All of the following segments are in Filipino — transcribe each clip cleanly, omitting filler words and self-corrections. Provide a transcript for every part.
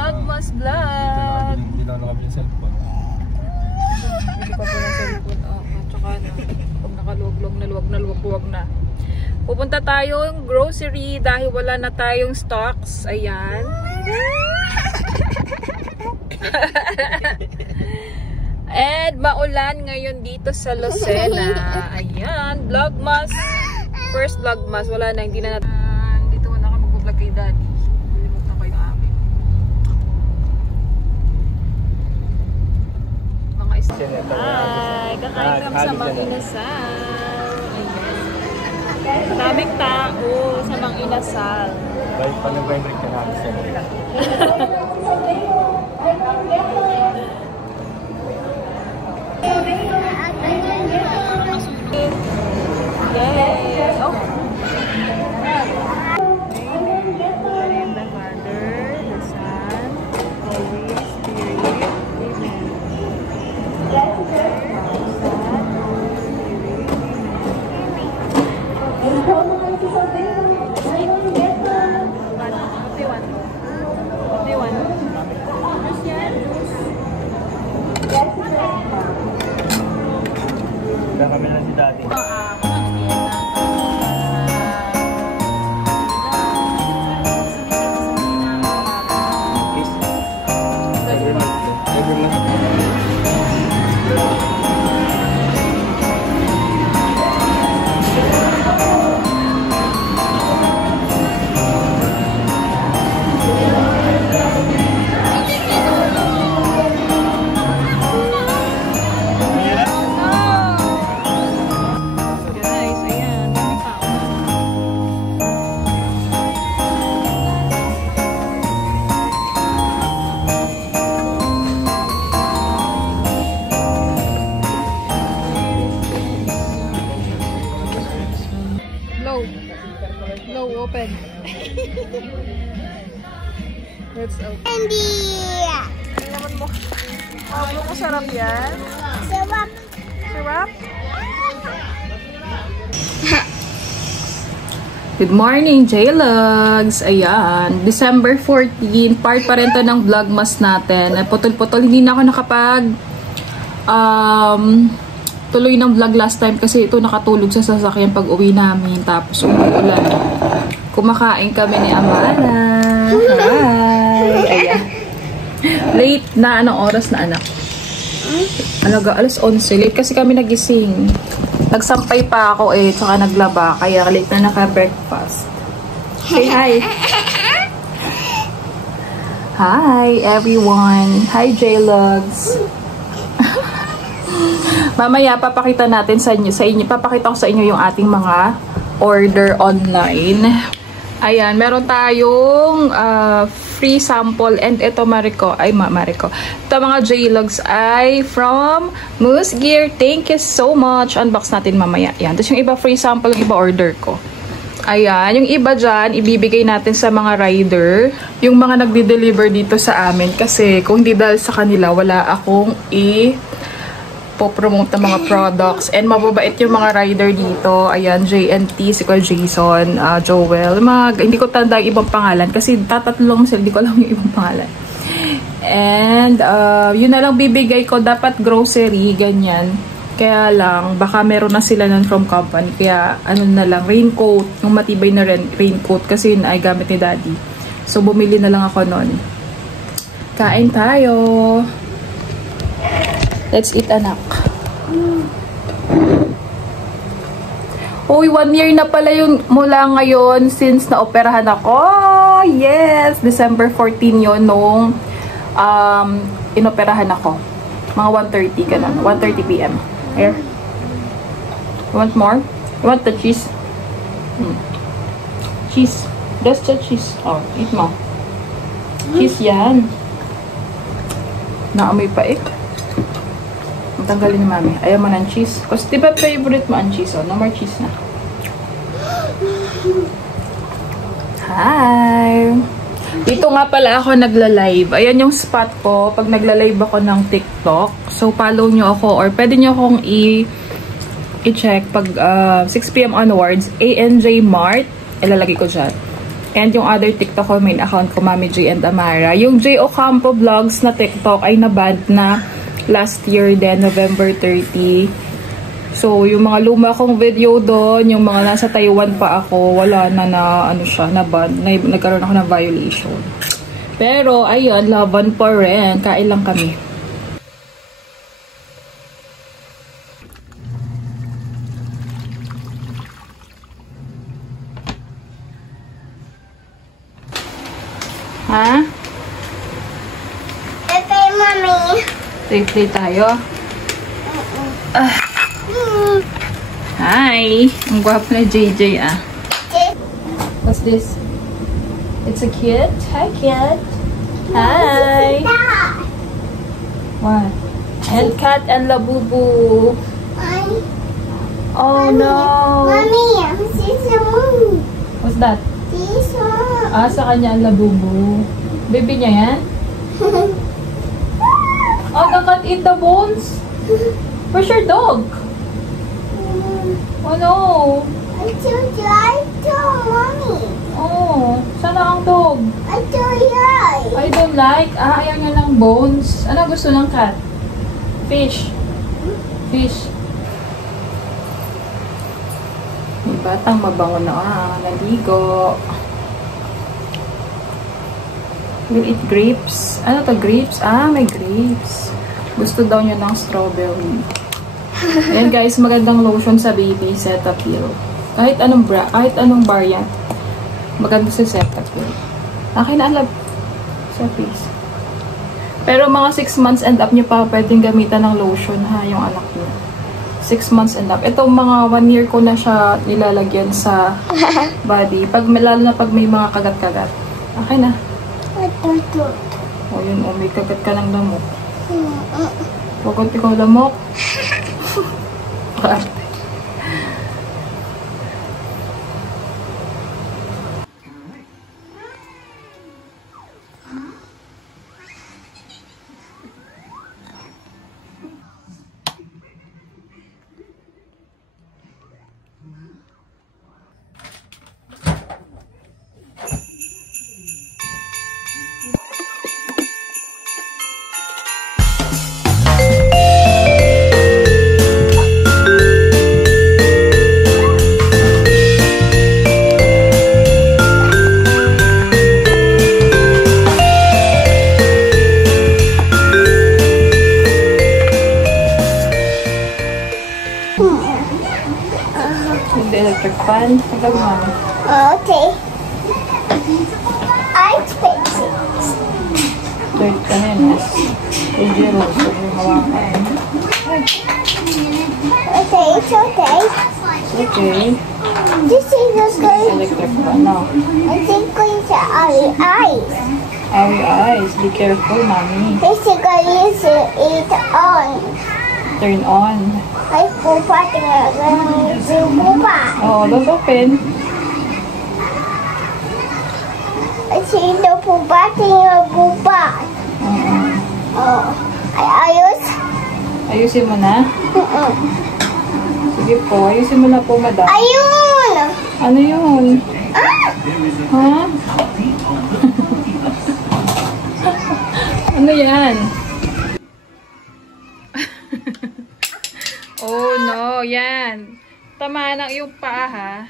Vlogmas Vlog. Hindi na nakabili yung cellphone. Hindi pa po ng cellphone. Tsaka na. Pag nakaluwag na luwag na. Pupunta tayo yung grocery dahil wala na tayong stocks. Ayan. And maulan ngayon dito sa Lucena. Ayan. Vlogmas. First Vlogmas. Wala na. Hindi na natin. Dito na kami mag-vlog kay Daddy. Limutan ko yung akin. Mga isa. Hi. Kakain kami sa Mang Inasal. Ayan. Maraming tao sa Mang Inasal. Bye pa ng break ka namin sa Yes. Oh. kami na si Daddy. No, open. Let's open. Candy! Ano naman mo? Ano ko sarap yan? Sarap! Sarap? Good morning, J-Logs! Ayan, December 14, part pa rin to ng vlogmas natin. Putol-putol, hindi na ako nakapag tuloy ng vlog last time kasi ito nakatulog sa sasakyan pag uwi namin. Tapos umuulan. Kumakain kami ni Amara. Hi! Ayan. Late na. Anong oras na, anak? Alaga, alas 11. Late kasi kami nagising. Nagsampay pa ako tsaka naglaba. Kaya late na naka-breakfast. Say hi! Hi, everyone! Hi, J-Logs! Mamaya papakita natin sa inyo, papakita ko sa inyo yung ating mga order online. Ayan, meron tayong free sample and ito Mariko. Ito mga J-Logs ay from Moose Gear. Thank you so much. Unbox natin mamaya. Ayan, tapos yung iba free sample, yung iba order ko. Ayan, yung iba dyan, ibibigay natin sa mga rider. Yung mga nagde-deliver dito sa amin. Kasi kung hindi dahil sa kanila, wala akong promote ng mga products. And mababait yung mga rider dito. Ayan, JNT, si Kuya Jason, Joel. Hindi ko tanda yung ibang pangalan kasi tatatlo lang sila. Hindi ko alam yung ibang pangalan. And yun na lang bibigay ko. Dapat grocery, ganyan. Kaya lang, baka meron na sila nun from company. Kaya ano na lang, raincoat. Yung matibay na raincoat kasi yun ay gamit ni Daddy. So bumili na lang ako nun. Kain tayo. Let's eat, anak. Uy, 1 year na pala yung mula ngayon since naoperahan ako. Yes! December 14 yun nung inoperahan ako. Mga 1:30 ganun. 1:30 p.m. Here. You want more? You want the cheese? Cheese. That's the cheese. Oh, eat mo. Cheese yan. Naamoy pa tanggalin ni Mami. Ayaw mo ng cheese. Kasi diba favorite mo ang cheese? Oh, no more cheese na. Hi! Dito nga pala ako nagla-live. Ayan yung spot ko pag nagla-live ako ng TikTok. So, follow nyo ako or pwede nyo akong i-check pag 6 PM onwards. ANJ Mart. Ilalagay ko dyan. And yung other TikTok ko, main account ko, Mami J and Amara. Yung J Ocampo Vlogs na TikTok ay na-ban na last year din, November 30. So, yung mga luma kong video doon, yung mga nasa Taiwan pa ako, wala na ano siya, na-ban. Nagkaroon ako ng violation. Pero, ayun, laban pa rin. Kain lang kami. Ha? Okay, Mommy. Play tayo. Hi! Ang gwapo na JJ ah. What's this? It's a kid? Hi, kid. Hi! What? And cat and Labubu. Oh no! Mommy, this is a moon. What's that? This one. Ah, sa kanya ang Labubu. Baby niya yan? Oh, the cat eat the bones? Where's your dog? Oh no! I told you, Mommy. Oh, sana ang dog? I told you. I don't like. Ah, ayaw niya ng bones. Ano gusto ng cat? Fish. Fish. May batang mabango na naligo. Will eat grapes. Ano to, grapes? Ah, may grapes. Gusto daw niya ng strawberry. Ayan guys, magandang lotion sa baby, Cetaphil. Kahit anong variant, maganda si Cetaphil. Akin na alab sa face. Pero mga 6 months and up niyo pa pwedeng gamitan ng lotion ha, yung anak niyo. 6 months and up. Ito mga 1 year ko na siya nilalagyan sa body. Lalo na pag may mga kagat-kagat. Akin na. Oh, yun. Oh, may kagat ka ng lamok. Pagod ikaw lamok. Parte. Electric fan. Hanggang mami. Okay. I fix it. Wait, yes. Yung zero. So, yung hawakan. Okay, it's okay. Okay. This is going. Electric fan now. I think it's our eyes. Our eyes. Be careful, mami. This is going to it on. Turn on. Ay, pupa, tingnan yung pupa. Oh, let's open. Sino pupa, tingnan yung pupa. Oh, ay ayos. Ayusin mo na. Sige po, ayusin mo na po, madam. Ayun! Ano yun? Ah! Ha? Ano yan? Oh no, yan. Tama ng iyong paa ha.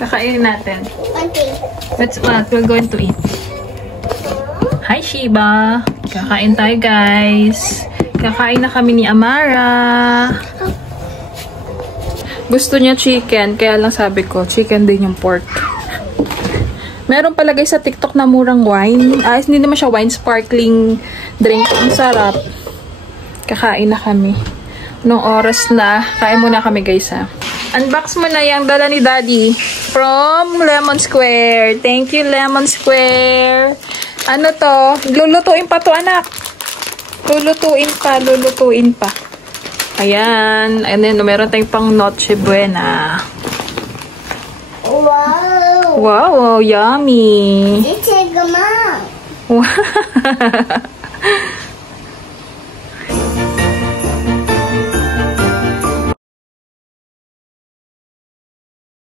Kakainin natin. Okay. That's what we're going to eat. Hi, Shiba! Kakain tayo, guys. Kakain na kami ni Amara. Gusto niya chicken, kaya lang sabi ko, chicken din yung pork. Meron palagay sa TikTok na murang wine. Hindi naman siya wine, sparkling drink. Ang sarap. Kakain na kami. Nung oras na, kain muna kami, guys, ha. Unbox mo na yung dala ni Daddy from Lemon Square. Thank you, Lemon Square. Ano to? Lulutuin pa to, anak. Lulutuin pa. Ayan. And then, meron tayong pang Noche Buena. Wow! Wow, yummy! It's a gamang! Wow.